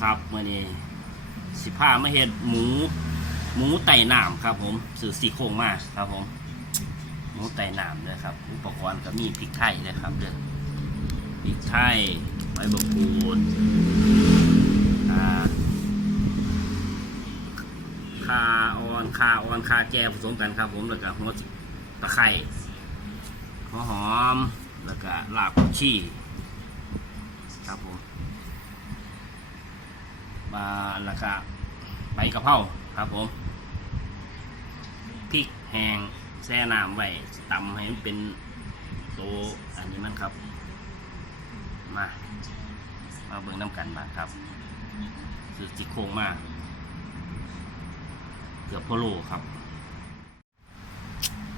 ครับเมื่อนี้สิพามาเฮ็ดหมู หมูไต่น้ำครับ ผมสื่อสี่โครงมาครับผม หมูไต่น้ำเลยครับ อุปกรณ์ก็มีพริกไทยนะครับเด้อพริกไทยใบมะกรูดคาออนคาออนคาแจผสมกันครับ ผมแล้วก็หัวตะไคร้หัวหอมแล้วก็รากผักชีครับผม มาแล้วก็ใบกะเพราครับผมพริกแห้งแช่น้ำไว้ตำให้มันเป็นโตอันนี้มันครับ มา มาเบิ่งน้ำกันบ้างครับคือจิโครงมากเกือบพโลครับ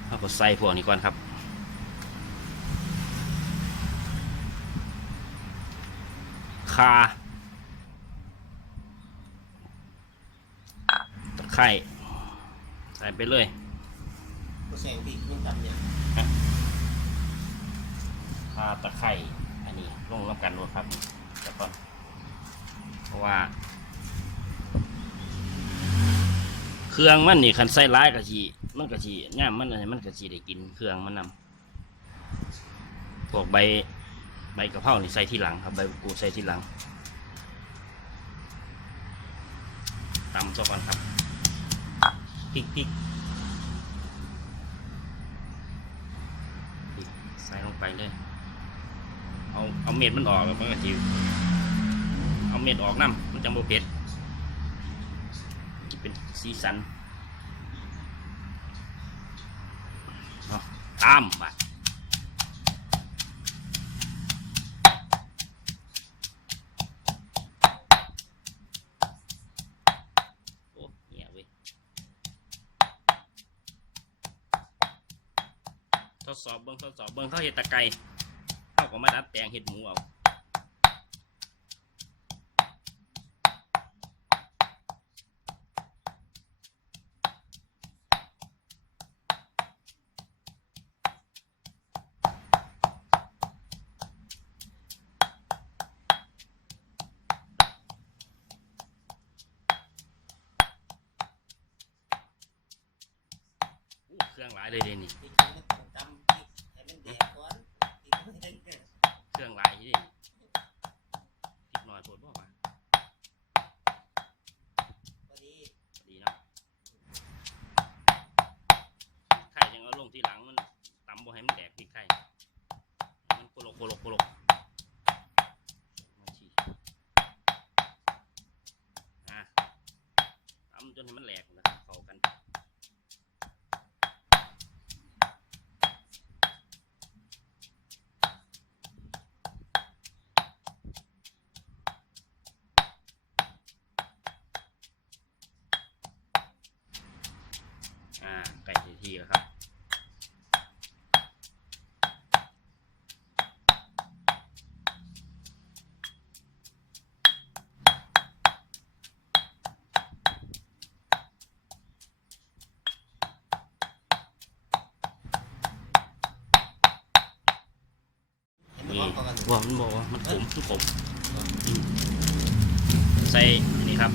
เราก็ใส่พวกนี้ก่อนครับคา ตะ ไคร่ใส่ไปเลยกูแสงปีกมึงทำเนี่ยคาตะไคร่อันนี้ลงรับกันรวดครับแล้วก็เพราะว่า เครื่องมันนี่คันใส่ร้ายกะชีมันกะชีง่ามมันอะไรมันกะชีได้กินเครื่องมันนำพวกใบใบกะเพรานี่ใส่ทีหลังครับใบกูดใส่ทีหลังตำซะก่อนครับ พริกพริกพริกใส่ลงไปเลย เอาเอาเม็ดมันออกแบบมันก็จิเอาเม็ดออกน้ำมันจะโมเผ็ดเป็นสีสันตามบัดโอ้เหี้ยเว้ยทด สอบเบิ้งทดสอบเบิ้งเขาเห็ดตะไคร้เขาก็มาดัดแปลงเห็ดหมูเอาเครื่องหลายเลยเดนี่ ปีกมันต้องตำปีกให้มันแดกก่อนปีกมันแดกเนี่ย เครื่องหลายที่นี่พริกหน่อยโผดบ่มา พอดี ดีเนาะไข่ยังเอาลงทีหลังมันตำบ่ ให้มันแดกพริกไข่มันโคลกโคลกโคลกมาฉีอะตำจนให้มันแหลกนะครับเข้ากันอ่าไก่ทีทีแล้วครับ ให้มัน นี่ ออกก่อนกัน ว่ามันบอกว่ามันขมมันขม ใส่นี่ครับ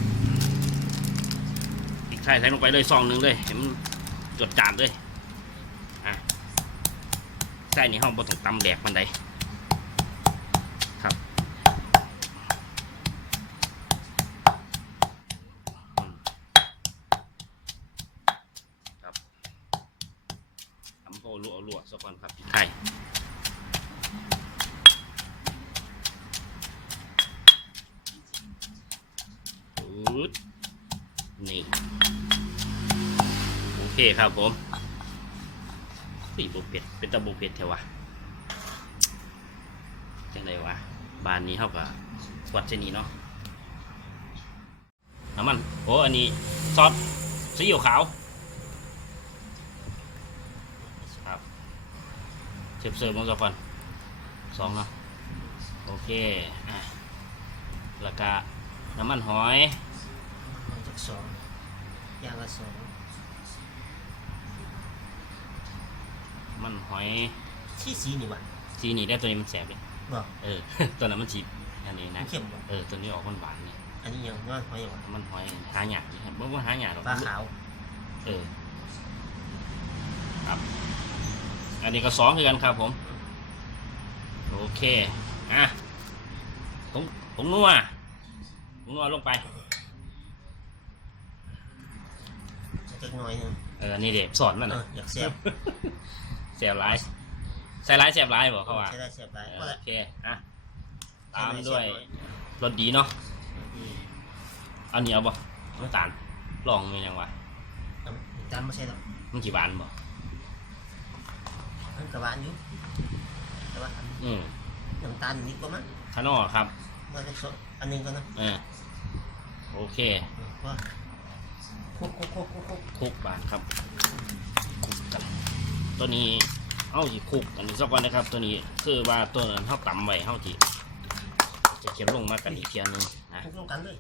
พริกไทยใส่ลงไปเลยซองหนึ่งเลยเห็นมันจดจานเลยอะใส่นี่ห้องบนตรงตำแหลกมันได้ครับอืมครับทำโปลวกลวกซะก่อนครับพริกไทย ปึ๊ดนี่ โอ เคครับผมสีบุเป็ดเป็นตะบุเป็ดเทวะจังไดวะบานนี้เท่ากับสวัสดเจนี่เนาะน้ำมันโอ้อันนี้ซอสซีอิ๊วขาวครับเชฟเสิร์ฟมังกรฟันสองเนาะโอเคอะแล้วก็น้ำมันหอยจากสองอย่างละสอง มันหอยที่สีนี่มันสีนี่ได้ตัวนี้มันแสบเลยบอกเออ ตัวนั้นมันฉีกอันนี้มันะนเข้มบ่เออ ตัวนี้ออกมันหวานๆนี่ อันนี้ยังว่าหอยอย่างวะมันหอยหาหยาครับบ่ว่าหาหยาหรอกปลาขาว เออ ครับ อันนี้ก็สองคือกันครับผม โอเค อะผมผมนัวผมนัวลงไปจักหน่อยหนึงเออ นี่เด็กสอนมันเอนะออยากเสียบ เสียบร้ายใส่ร้ายเสียบร้ายบอกเขาว่าใช้ได้เสียบได้เอก็อละโอเคอะตามด้วยรสดีเนาะอืมเอาเหนียวบ่น้ำตาลลองมียังวะน้ำตาลไม่ใช่หรอกมันกี่บานบ่มันกระวานอยู่แต่ว่าอืมน้ำตาลนิดก็มั้งข้างนอกครับมันจะสดอันหนึงก็นะเออโอเคอืมว่าคุกคุกคุกคุกคุกคลุกบานครับคลุกกัน ตัวนี้เอาสิคลุกอันนี้สักวันนะครับ ตัวนี้คือว่าตัวนั้นเฮาตำไว้เฮาสิจะเขียนลงมากันอีกเทียหนึงนะคุกลงกันเลย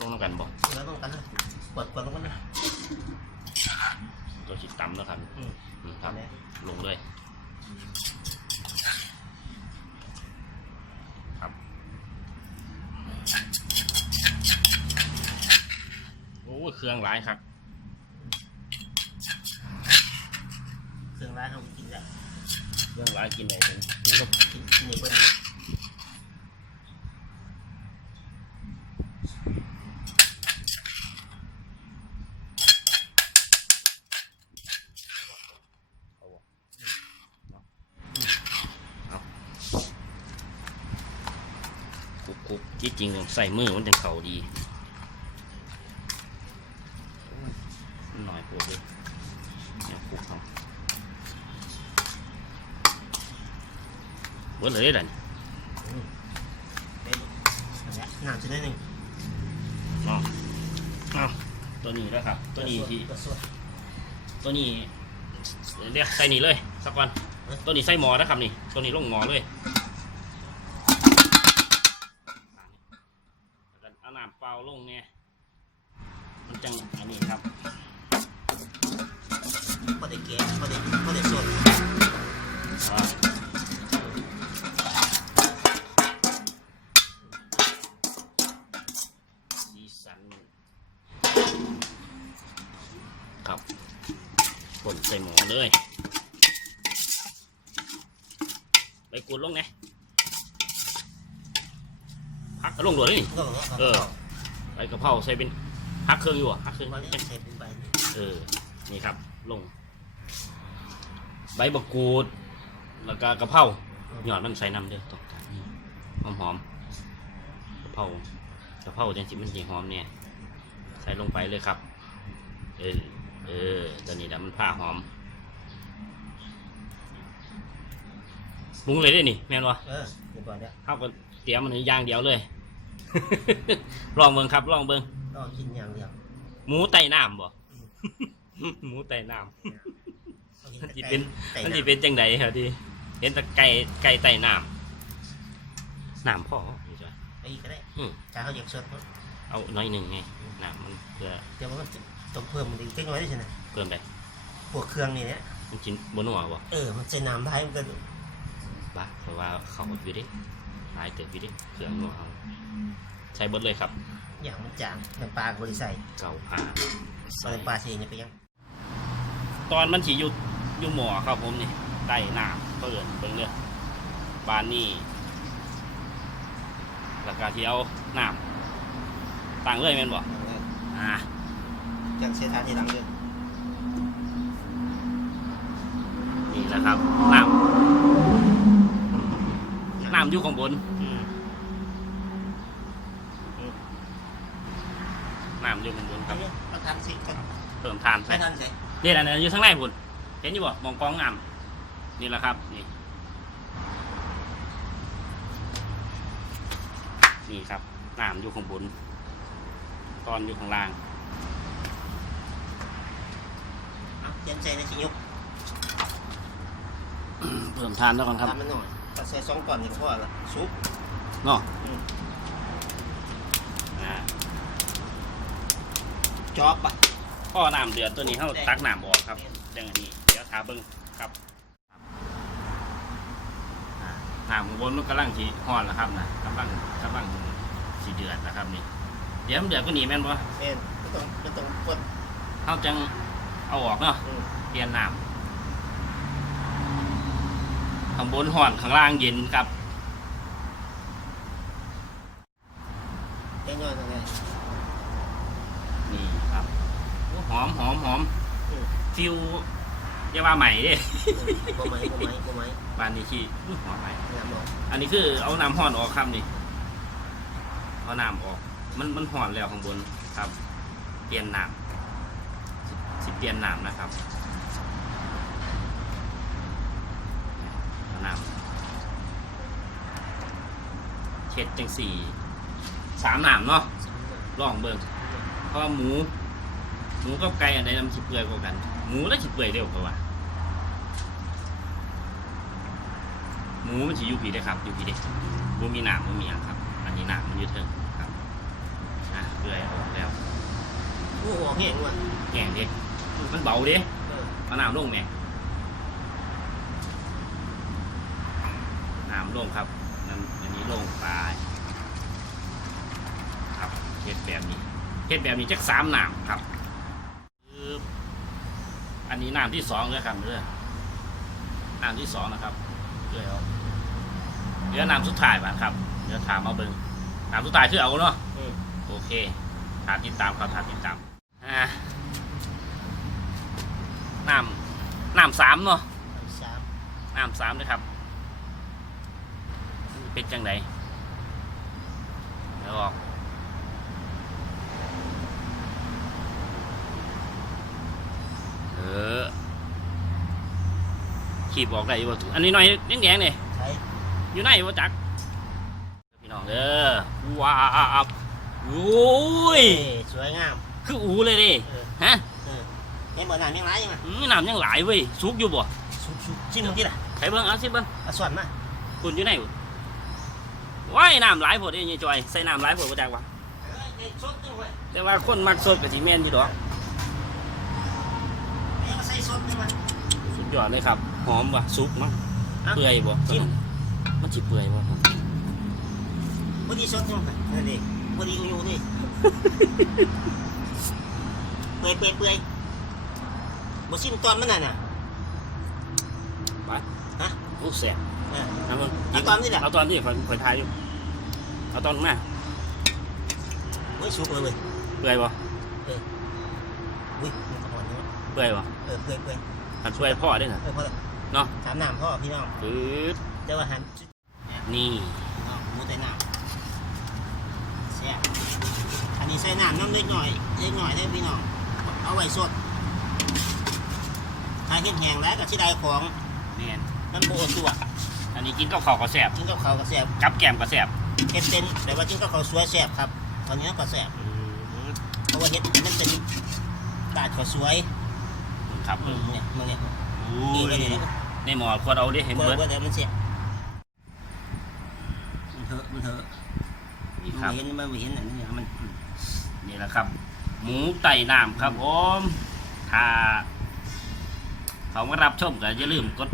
ลงน้ำกันบ่แล้วลงกันเลยกดกดลงกันเลยตัวสิตำแล้วครับอืมอืมครับทำแล้วลงเลยครับโอ้ยเครื่องหลายครับ เครื่องร้ายเขากินได้ เครื่องหลายกินได้เป็นก็กินกินในเบิ้ลคุกคุกที่จริงต้องใส่มือมันจะเข่าดีมันหน่อยปวดเลยเนี่ยคุกเขาเบิ ดเลยเด่นได้ลูกนั่นแหละน้ำจะได้หนึ่งเนาเอาตัวนี้แล้วครับ ตัวนี้ที่ตัวนี้เรียกใส่นี่เลยสักวันตัวนี้ใส่หมอนะครับนี่ ตัวนี้ลงหมอเลยเอาน้ำเปล่าลงเนี่ยมันจังอันนี้ครับ ไปกดลงไงพักก็ลงด่วนเลยนี่ ก็บอกว่าเออไปกระเพราใส่เป็นพักเครื่องอยู่อะพักเครื่องมาเล่นใส่เป็นใบนี่เออ นี่ครับ ลง ใบบักกูด แล้วก็กระเพราหยอดมันใส่น้ำเด้อตกใจนี่หอมหอมๆกระเพรากระเพราจังสิมันสีหอมเนี่ย ใส่ลงไปเลยครับ เออ เออ ตอนนี้แล้วมันผ้าหอม ปรุงเลยได้นี่แม่นวะเออเดี๋ยวก่อนเดี๋ยวเข้าก็เตรียมมันอย่างเดียวเลย ลองเบิ่งครับ ลองเบิ่งก็กินอย่างเดียวหมูไต่น้ำบ่ หมูไต่น้ำ เอากิมันแต่สิไก่เป็น ไก่มันน้ำสิเป็นจังไดครับดิเห็นแต่ไก่ไก่ไต่น้ำน้ำพ่อนี่จ้ะไปอีกก็ได้อืมถ้าเขาอยากสดเอาน้อยหนึ่งไงน้ำมันเพื่อเดี๋ยวมันก็ต้องเพิ่มมันอีกเล็กน้อยได้ใช่ไหมเพิ่มไปพวกเครื่องนี่เนี่ยมันกินบนหัวบ่ เออมันใส่น้ำได้มันก็ บ้าเพราะว่าเขาอยู่ดิหลายเติบอยู่ดิเครื่องนัวเอาใช้เบิดเลยครับ อย่างมันจางน้ำปลาก็บริใส่เกาผ่าปลาน้ำปลาเสียเนี่ยไปยัง ตอนมันฉีอยู่อยู่หมอครับผมนี่ไต่น้ำเปิดเบิ่งเด้อบ้านนี่แล้วก็ที่เอาน้ำต่างเลยแม่นบ่อ่าจังเสียทานที่หลังเลยนี่แหละครับน้ำน้ำอยู่ข้างบนอืมน้ำอยู่ข้างบนคเอารับเนี่ยเอาทานสิก่อนเพิ่มทานไม่ใส่ทานใส่นี่แหละอยู่ข้างในพุ่นเห็นอยู่บ่มองกองน้ำนี่แหละครับนี่นี่ครับน้ำอยู่ข้างบนตอนอยู่ข้างล่างเอาเตรียมใจในชิยุกเพิ่มทานแล้วกันครับทานมันหน่อย ก็ใส่สองก่อนนี่ก็พอละซุปเนาะอืมอ่าจอบปะพ่อน้ำเดือดตัวนี้เขาตักน้ำออกครับเรื่องอันนี้ เดี๋ยวทาเบิ้งครับอ่าน้ำข้างบนมันกำลังสีฮ้อนแล้วครับนะกำลังกำลังสีเดือดนะครับนี่ เดี๋ยวมันเดือดก็หนีแม่นปะเอ็นไม่ต้องไม่ต้องกดเขาจังเอาออกเนาะอืมเปลี่ยนน้ำ ข้างบนห่อนข้างล่างเย็นครับแค่ย่อยเท่านั้นนี่ครับโอ้หอมหอมหอมอืมฟิวอย่าว่าใหม่เด้บ่ไหมบ่ไหมบ่ไหมบานนี้ขี้อุ๊ยหอมใหม่น้ำออกอันนี้คือเอาน้ำห่อนออกครับนี่เอาน้ำออก มันมันห่อนแล้วข้างบนครับ เปลี่ยนน้ำสิสิเปลี่ยนน้ำนะครับเอาน้ำ เช็ดจังสี่สามน้ำเนาะลองเบิ่งเพราะว่าหมู หมูกับไก่อันใดน้ำสิเปื่อยกว่ากัน หมูแล้วสิเปื่อยเร็วกว่า หมูมันสิอยู่ผีได้ครับ อยู่ผีได้บ่มีหนามบ่มีหยังครับ อันนี้หนามมันอยู่เทิงครับอะเปื่อยออกแล้วโอ้โหแห้งว่ะแห้งเด็มันเบาเด้เออเอาน้ำลงแม่น้ำลงครับน้ำอั นนี้ลงไปครับเฮ็ดแบบนี้เฮ็ดแบบนี้จักสามน้ำครับปึ๊บอันนี้น้ำที่สองเลยครับเด้อน้ำที่สองนะครับเกลือเอาเหลือน้ำสุดท้ายบ้านครับเดี๋ยวถามเอาเบิ่งน้ำสุดท้ายคือเอาเนาะอืมโอเคทานติดตามครับทานติดตามอ่าน้ำน้ำสามเนาะสามน้ำสามเลยครับ เป็นจังไดเดี๋ยวออกเออขีบออกได้อยู่บ่ถูกอันนี้หน่อยแดงๆเนี่ยใช้อยู่ไหนวะจักพี่น้องเด้อว้าวโอ้ยเอ้สวยงาม คืออูเลยดิเออฮะเออเห็นบ่น้ำยังไหลอยู่มั้ยอืมน้ำยังหลายเว้ยสุกอยู่บ่ชุบชุบชิมเมื่อกี้ล่ะใช้เบิ่งเอาสิเบิ่งเอาส่วนมาคุณอยู่ไหน วะว้ายน้ำหลายโพดเด้ยายจอย ใส่น้ำหลายโพดบ่จักวะเอ้ยเด็กสดด้วยแต่ว่าคนมักสดก็สิแม่นอยู่ดอกเอ้ยมาใส่สดด้วยมั้ยสุดยอดเลยครับ หอมว่ะสุกมั้งอะเปื่อยบ่จิ้มมันสิเปื่อยบ่พอดีสดด้วยมั้ยนั่นดิพอดีอยู่นี่เปื่อยเปื่อยเปื่อยบ่ชิมตอนมันน่ะน่ะไปฮะโอ้แซ่บเออเอาเบิ่งเอาตอนนี้แหละเอาตอนที่ข่อยข่อยทายอยู่ เอาตอนมาโอ้ยสุกเลยเว้ยเปื่อยบ่อุ้ยมันก็อ่อนเนอะเปื่อยบ่เออเปื่อยเปื่อยถ้าช่วยพ่อได้น่ะเออพอแล้วเนาะถามน้ำพ่อพี่น้องปึ๊ดเดี๋ยวว่าหันนี่น้องหมูแต่น้ำแซ่บอันนี้ใส่น้ำน้ำเล็กหน่อยเล็กหน่อยได้อพี่น้องเอาไว้สดถ้าเห็นแห้งแล้วก็สิได้ของแม่นมันโบตัวอันนี้กินกับข้าวก็แซ่บกินกับข้าวก็แซ่บกับแกล้มก็แซ่บ เห็ดเป็นแต่ว่ากินกับข้าวสวยแซ่บครับ ตอนนี้ก็แซ่บเพราะว่าเห็ดมันเป็นดาดข้าวสวยครับอืมเนี่ยมันเนี่ยโอ้นี่ยเลยเนี่ยในหมอควรเอาได้เห็นเบิเบิร์ดดเดี๋ยวมันเสียมันเถอะมันเถอะนี่มันครับเห็นมันไม่เห็นอันนี้มันนี่แหละครับ หมูไต่น้ำครับผมถ้าเขามารับชมก็อย่าลืมกด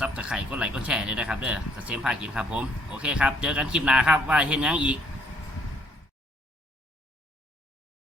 ซับตะไคร่กดไลค์กดแชร์ด้วยนะครับเด้อกระเสียมพากินครับผม โอเคครับ เจอกันคลิปหน้าครับว่าเห็นยังอีก